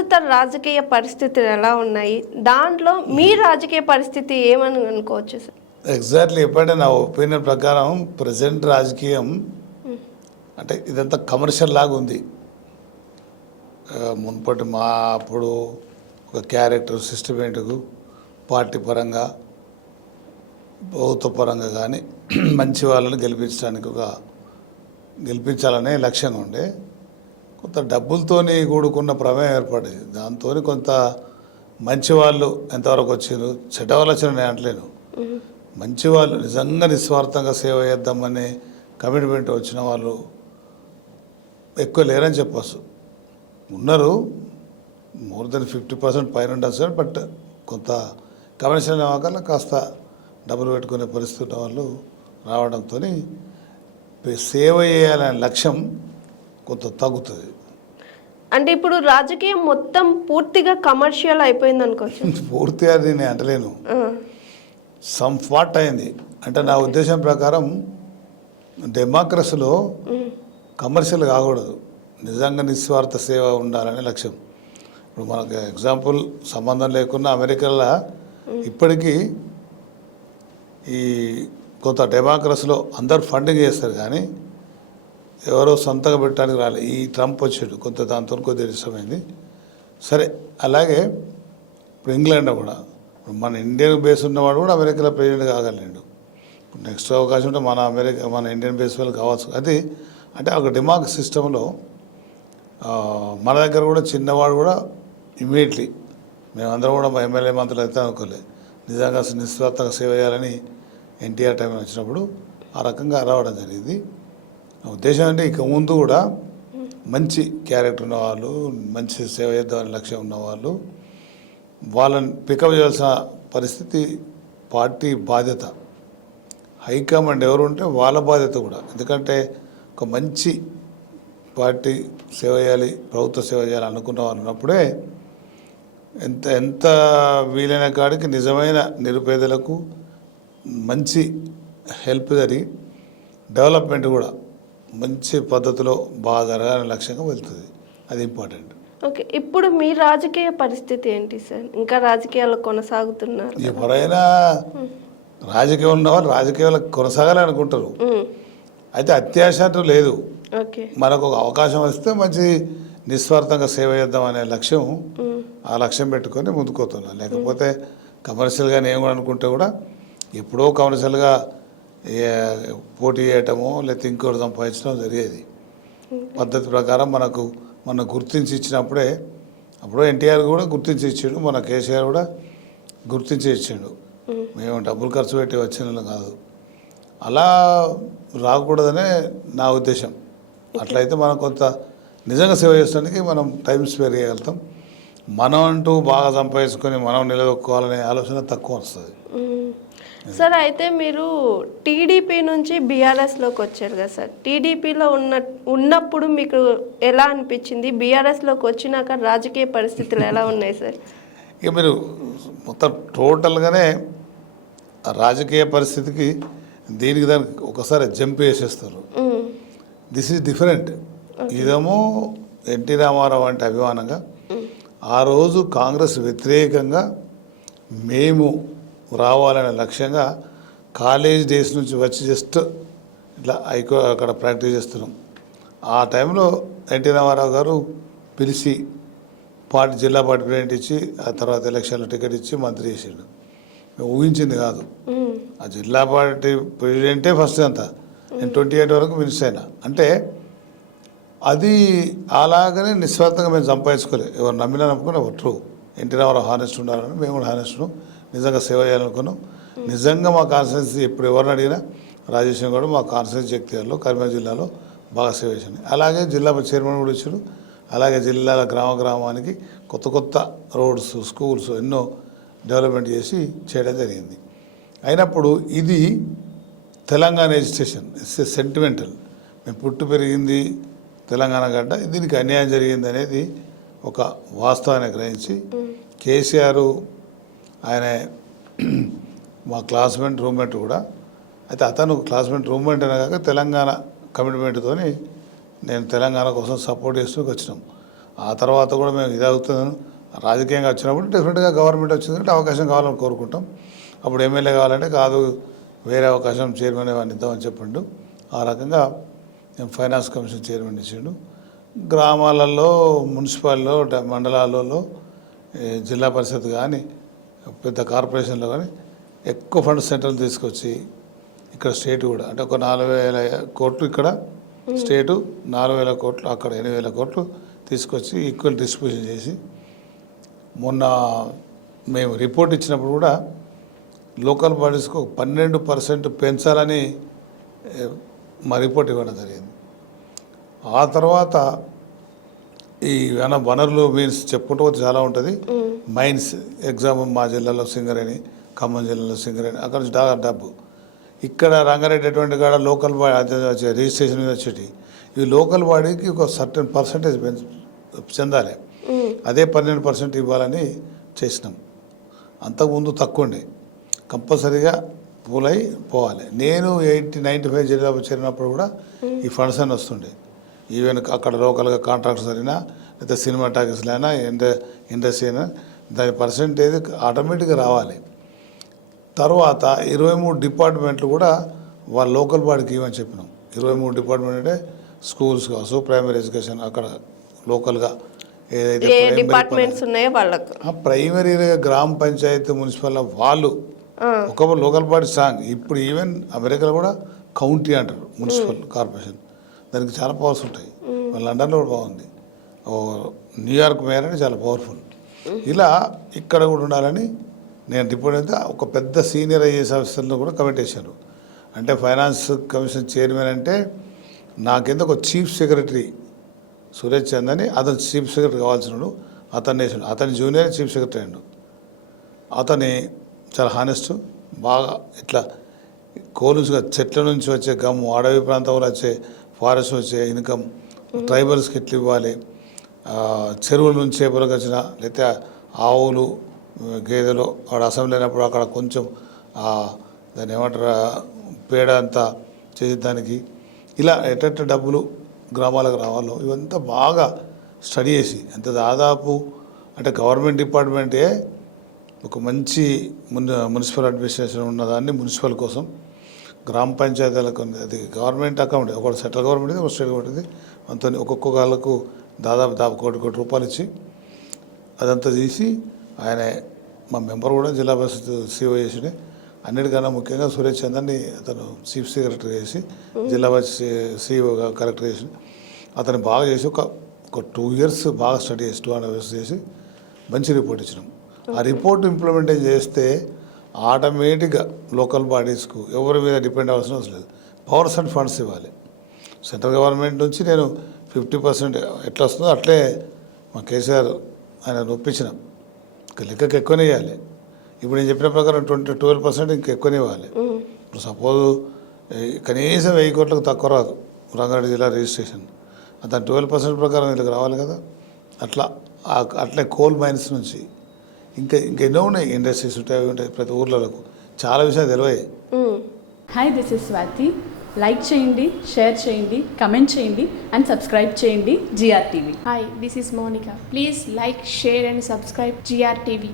ప్రస్తుత రాజకీయ పరిస్థితులు ఎలా ఉన్నాయి, దాంట్లో మీ రాజకీయ పరిస్థితి ఏమని అనుకోవచ్చు సార్? ఎగ్జాక్ట్లీ ఎప్పుడంటే నా ఒపీనియన్ ప్రకారం ప్రజెంట్ రాజకీయం అంటే ఇదంతా కమర్షియల్ లాగా ఉంది. మునుపటి మా అప్పుడు ఒక క్యారెక్టర్ సిస్టమేటిక్ పార్టీ పరంగా ప్రభుత్వ పరంగా కానీ మంచి వాళ్ళని గెలిపించాలనే లక్ష్యంగా ఉండే కొంత డబ్బులతోని కూడుకున్న ప్రమేయం ఏర్పడేది. దాంతో కొంత మంచి వాళ్ళు ఎంతవరకు వచ్చారు, చెడ్డ వాళ్ళు వచ్చిన నేను అంటలేను. మంచి వాళ్ళు నిజంగా నిస్వార్థంగా సేవ చేద్దామనే కమిట్మెంట్ వచ్చిన వాళ్ళు ఎక్కువ లేరని చెప్పచ్చు. ఉన్నారు, మోర్ దెన్ 50% పైన ఉండదు సార్. బట్ కొంత కమర్షియల్ అవ్వకల్లా కాస్త డబ్బులు పెట్టుకునే పరిస్థితి ఉన్న వాళ్ళు రావడంతో సేవ చేయాలనే లక్ష్యం కొంత తగ్గుతుంది. అంటే ఇప్పుడు రాజకీయం మొత్తం పూర్తిగా కమర్షియల్ అయిపోయింది అనుకోవచ్చు. పూర్తిగా నేను అంటలేను, సమ్ ఫాట్ అయింది. అంటే నా ఉద్దేశం ప్రకారం డెమోక్రసీలో కమర్షియల్ కాకూడదు, నిజంగా నిస్వార్థ సేవ ఉండాలనే లక్ష్యం. ఇప్పుడు మనకు ఎగ్జాంపుల్ సంబంధం లేకుండా అమెరికాలో ఇప్పటికీ ఈ కొంత డెమోక్రసీలో అందరు ఫండింగ్ చేస్తారు కానీ ఎవరో సొంతంగా పెట్టడానికి రాలేదు. ఈ ట్రంప్ వచ్చాడు, కొంత దాంతో కొద్దిగా ఇష్టమైంది. సరే, అలాగే ఇప్పుడు ఇంగ్లాండ్ కూడా మన ఇండియన్ బేస్ ఉన్నవాడు కూడా అమెరికాలో ప్రెసిడెంట్ కాగలేడు. నెక్స్ట్ అవకాశం ఉంటే మన ఇండియన్ బేస్ వాళ్ళు కావచ్చు. అది అంటే ఒక డెమోక్రసీ సిస్టంలో మన దగ్గర కూడా చిన్నవాడు కూడా ఇమ్మీడియట్లీ మేమందరం కూడా మా ఎమ్మెల్యే మంత్రులు అయితే అనుకోలేదు, నిజంగా నిస్వార్థంగా సేవ చేయాలని ఎన్టీఆర్ టైం వచ్చినప్పుడు ఆ రకంగా రావడం జరిగింది. ఉద్దేశం అంటే ఇక ముందు కూడా మంచి క్యారెక్టర్ ఉన్నవాళ్ళు, మంచి సేవ చేద్దామనే లక్ష్యం ఉన్నవాళ్ళు వాళ్ళని పికప్ చేయాల్సిన పరిస్థితి పార్టీ బాధ్యత. హైకమాండ్ ఎవరు ఉంటే వాళ్ళ బాధ్యత కూడా. ఎందుకంటే ఒక మంచి పార్టీ సేవ చేయాలి, ప్రభుత్వ సేవ చేయాలి అనుకున్న వాళ్ళు ఉన్నప్పుడే ఎంత వీలైన కాడికి నిజమైన నిరుపేదలకు మంచి హెల్ప్ జరిగి డెవలప్మెంట్ కూడా మంచి పద్ధతిలో బాగా జరగాలనే లక్ష్యంగా వెళ్తుంది. అది ఇంపార్టెంట్. ఓకే, ఇప్పుడు మీ రాజకీయ పరిస్థితి ఏంటి సార్? ఇంకా రాజకీయాలు కొనసాగుతున్నారు? ఎవరైనా రాజకీయం ఉన్నవాళ్ళు రాజకీయాలు కొనసాగాలి అనుకుంటారు. అయితే అత్యాశ లేదు. మనకు ఒక అవకాశం వస్తే మంచి నిస్వార్థంగా సేవ చేద్దాం అనే లక్ష్యం, ఆ లక్ష్యం పెట్టుకొని ముందుకోతున్నా. లేకపోతే కమర్షియల్గా నేను కూడా అనుకుంటే కూడా ఎప్పుడో కమర్షియల్గా పోటీ చేయటమో లేకపోతే ఇంకోటి సంపాదించడం జరిగేది. పద్ధతి ప్రకారం మన గుర్తించి ఇచ్చినప్పుడే, అప్పుడు ఎన్టీఆర్ కూడా గుర్తించి ఇచ్చాడు, మన కేసీఆర్ కూడా గుర్తించి ఇచ్చాడు. మేము డబ్బులు ఖర్చు పెట్టి వచ్చిన కాదు, అలా రాకూడదనే నా ఉద్దేశం. అట్లయితే మనం కొంత నిజంగా సేవ చేసడానికి మనం టైం స్పేర్ చేయగలుగుతాం. మనం అంటూ బాగా సంపాదించుకొని మనం నిలదొక్కోవాలనే ఆలోచన తక్కువ వస్తుంది. సార్, అయితే మీరు టీడీపీ నుంచి బీఆర్ఎస్లోకి వచ్చారు కదా సార్. టీడీపీలో ఉన్నప్పుడు మీకు ఎలా అనిపించింది? బీఆర్ఎస్లోకి వచ్చినాక రాజకీయ పరిస్థితులు ఎలా ఉన్నాయి సార్? ఇక మీరు మొత్తం టోటల్గానే రాజకీయ పరిస్థితికి దానికి ఒకసారి జంప్ వేసేస్తారు. This is different. ఇదేమో ఎన్టీ రామారావు అంటే అభిమానంగా ఆ రోజు కాంగ్రెస్ వ్యతిరేకంగా మేము రావాలనే లక్ష్యంగా కాలేజ్ డేస్ నుంచి వచ్చి జస్ట్ ఇట్లా అక్కడ ప్రాక్టీస్ చేస్తున్నాం. ఆ టైంలో ఎన్టీ రామారావు గారు పిలిచి జిల్లా పార్టీ ప్రెసిడెంట్ ఇచ్చి ఆ తర్వాత ఎలక్షన్లో టికెట్ ఇచ్చి మంత్రి చేసాడు. మేము ఊహించింది కాదు. ఆ జిల్లా పార్టీ ప్రెసిడెంటే ఫస్ట్ అంతా. నేను 28 వరకు మినిస్టర్ అయినా. అంటే అది అలాగనే నిస్వార్థంగా మేము సంపాదించుకోలేదు. ఎవరు నమ్మినా నమ్ముకుని ఎవరు ట్రూ ఎన్టీ రామారావు హానెస్ట్ ఉండాలని మేము కూడా హానెస్ట్, నిజంగా సేవ చేయాలనుకున్నాం. నిజంగా మా కాన్స్టిట్యున్సీ ఇప్పుడు ఎవరిని అడిగినా రాజేష్ కూడా మా కాన్స్టిట్యున్సీ జగిత్యాలలో కరీంనగర్ జిల్లాలో బాగా సేవ చేసింది. అలాగే జిల్లా చైర్మన్ కూడా ఇచ్చాడు. అలాగే జిల్లాల గ్రామానికి కొత్త రోడ్స్, స్కూల్స్ ఎన్నో డెవలప్మెంట్ చేసి చేయడం జరిగింది. అయినప్పుడు ఇది తెలంగాణ ఎడ్యుకేషన్ సెంటిమెంటల్. మేము పుట్టి పెరిగింది తెలంగాణ గడ్డ, దీనికి అన్యాయం జరిగింది అనేది ఒక వాస్తవాన్ని గ్రహించి కేసీఆర్ ఆయన మా క్లాస్మేట్ రూమ్మేట్ కూడా, అయితే అతను క్లాస్మేట్ రూమ్మేట్ అనే కాక తెలంగాణ కమిట్మెంట్తో నేను తెలంగాణ కోసం సపోర్ట్ చేస్తూ వచ్చినాం. ఆ తర్వాత కూడా మేము ఇది అవుతున్నాను రాజకీయంగా వచ్చినప్పుడు డెఫినెట్గా గవర్నమెంట్ వచ్చిందంటే అవకాశం కావాలని కోరుకుంటాం. అప్పుడు ఎమ్మెల్యే కావాలంటే కాదు వేరే అవకాశం చైర్మన్ వాడిని ఇద్దామని చెప్పిండు. ఆ రకంగా నేను ఫైనాన్స్ కమిషన్ చైర్మన్ ఇచ్చిండు. గ్రామాలలో మున్సిపాల్లో మండలాలలో జిల్లా పరిషత్ కానీ పెద్ద కార్పొరేషన్లో కానీ ఎక్కువ ఫండ్స్ సెంట్రల్ తీసుకొచ్చి ఇక్కడ స్టేట్ కూడా అంటే ఒక 4,000 కోట్లు ఇక్కడ స్టేటు 4,000 కోట్లు అక్కడ 8,000 కోట్లు తీసుకొచ్చి ఈక్వల్ డిస్ట్రిబ్యూషన్ చేసి మొన్న మేము రిపోర్ట్ ఇచ్చినప్పుడు కూడా లోకల్ బాడీస్కు 12% పెంచాలని మా రిపోర్ట్ ఇవ్వడం జరిగింది. ఆ తర్వాత ఈ వనరులు మీన్స్ చెప్పుకుంటూ పోతే చాలా ఉంటుంది. మైన్స్ ఎగ్జాంపుల్ మా జిల్లాలో సింగరేణి, ఖమ్మం జిల్లాలో సింగరేణి, అక్కడ నుంచి డబ్బు ఇక్కడ రంగారెడ్డి అటువంటి కాడ లోకల్ బాడీ రిజిస్ట్రేషన్ మీద వచ్చేటి ఈ లోకల్ బాడీకి ఒక సర్టెన్ పర్సంటేజ్ చెందాలి. అదే 12% ఇవ్వాలని చేసినాం. అంతకుముందు తక్కువ ఉండే కంపల్సరీగా పూలై పోవాలి. నేను 95 జిల్లా చేరినప్పుడు కూడా ఈ ఫండ్స్ అని వస్తుండే. ఈవెన్ అక్కడ లోకల్గా కాంట్రాక్ట్స్ అయినా లేదా సినిమా టాకీస్లు అయినా ఇండస్ట్రీ అయినా దాని పర్సంటేజ్ ఆటోమేటిక్గా రావాలి. తర్వాత 23 డిపార్ట్మెంట్లు కూడా వాళ్ళ లోకల్ బాడీకి ఇవ్వని చెప్పినాం. 23 డిపార్ట్మెంట్ అంటే స్కూల్స్ కావచ్చు, ప్రైమరీ ఎడ్యుకేషన్ అక్కడ లోకల్గా ఏదైతే డిపార్ట్మెంట్స్ ఉన్నాయో వాళ్ళకు ప్రైమరీగా గ్రామ పంచాయతీ మున్సిపల్ వాళ్ళు ఒకప్పుడు లోకల్ బాడీ స్ట్రాంగ్. ఇప్పుడు ఈవెన్ అమెరికాలో కూడా కౌంటీ అంటారు మున్సిపల్ కార్పొరేషన్. దానికి చాలా పవర్స్ ఉంటాయి. లండన్లో కూడా బాగుంది. న్యూయార్క్ మేయర్ అని చాలా పవర్ఫుల్. ఇలా ఇక్కడ కూడా ఉండాలని నేను రిపోర్ట్ అయితే ఒక పెద్ద సీనియర్ ఐఏఎస్ ఆఫీసర్లో కూడా కమిట్ చేశాను. అంటే ఫైనాన్స్ కమిషన్ చైర్మన్ అంటే నా కింద ఒక చీఫ్ సెక్రటరీ సురేష్ చంద్ అని అతను చీఫ్ సెక్రటరీ కావాల్సినాడు. అతన్ని వేసాడు. అతని జూనియర్ చీఫ్ సెక్రటరీ అయ్యాడు. అతని చాలా హానెస్ట్, బాగా ఇట్లా కోలుగా చెట్ల నుంచి వచ్చే గమ్ము, అడవి ప్రాంతంలో వచ్చే ఫారెస్ట్ వచ్చే ఇన్కమ్, ట్రైబల్స్కి ఎట్లు ఇవ్వాలి, చెరువుల నుంచి చేపలకు వచ్చిన లేకపోతే ఆవులు గేదెలు వాడు అసెంబ్లీ అయినప్పుడు అక్కడ కొంచెం దాన్ని ఏమంటారు పేడ అంతా చేసేదానికి ఇలా ఎట్ట డబ్బులు గ్రామాలకు రావాలో ఇవంతా బాగా స్టడీ చేసి అంత దాదాపు అంటే గవర్నమెంట్ డిపార్ట్మెంటే ఒక మంచి మున్సిపల్ అడ్మినిస్ట్రేషన్ ఉన్నదాన్ని మున్సిపల్ కోసం గ్రామ పంచాయతీలకు అది గవర్నమెంట్ అకౌంట్ ఒకటి సెంట్రల్ గవర్నమెంట్ ఒక స్టేట్ గవర్నమెంట్ అంత ఒక్కొక్క వాళ్ళకు దాదాపు కోటి రూపాయలు ఇచ్చి అదంతా తీసి ఆయన మా మెంబర్ కూడా జిల్లా పరిషత్ సీఓ చేసి అన్నిటికన్నా ముఖ్యంగా సురేష్ చంద్రని అతను చీఫ్ సెక్రటరీ చేసి జిల్లా పరిషత్ సీఓగా కలెక్టర్ చేసి అతను బాగా చేసి ఒక 2 years బాగా స్టడీ చేసి 2.5 years చేసి మంచి రిపోర్ట్ ఇచ్చినాం. ఆ రిపోర్ట్ ఇంప్లిమెంట్ చేస్తే ఆటోమేటిక్గా లోకల్ బాడీస్కు ఎవరి మీద డిపెండ్ అవ్వాల్సిన అవసరం లేదు. పవర్స్ అండ్ ఫండ్స్ ఇవ్వాలి. సెంట్రల్ గవర్నమెంట్ నుంచి నేను 50% ఎట్లా వస్తుందో అట్లే మా కేసీఆర్ ఆయన ఒప్పించినాం. లెక్కకి ఎక్కువనే ఇవ్వాలి. ఇప్పుడు నేను చెప్పిన ప్రకారం 12% ఇంకా ఎక్కువనే ఇవ్వాలి. ఇప్పుడు సపోజ్ కనీసం 1000 కోట్లకు తక్కువ రాదు రంగారెడ్డి జిల్లా రిజిస్ట్రేషన్. దాని 12% ప్రకారం వీళ్ళకి రావాలి కదా. అట్లే కోల్ మైన్స్ నుంచి ఇంకా ఎన్నో ఉన్నాయి, ఇండస్ట్రీస్ ఉంటాయి ప్రతి ఊర్లకు. చాలా విషయాలు తెలివాయి. Hi, this is Swathi. Like చేయండి, షేర్ చేయండి, కమెంట్ చేయండి అండ్ సబ్స్క్రైబ్ చేయండి GRTV. Hi, this is Monica. Please like, share and subscribe GRTV.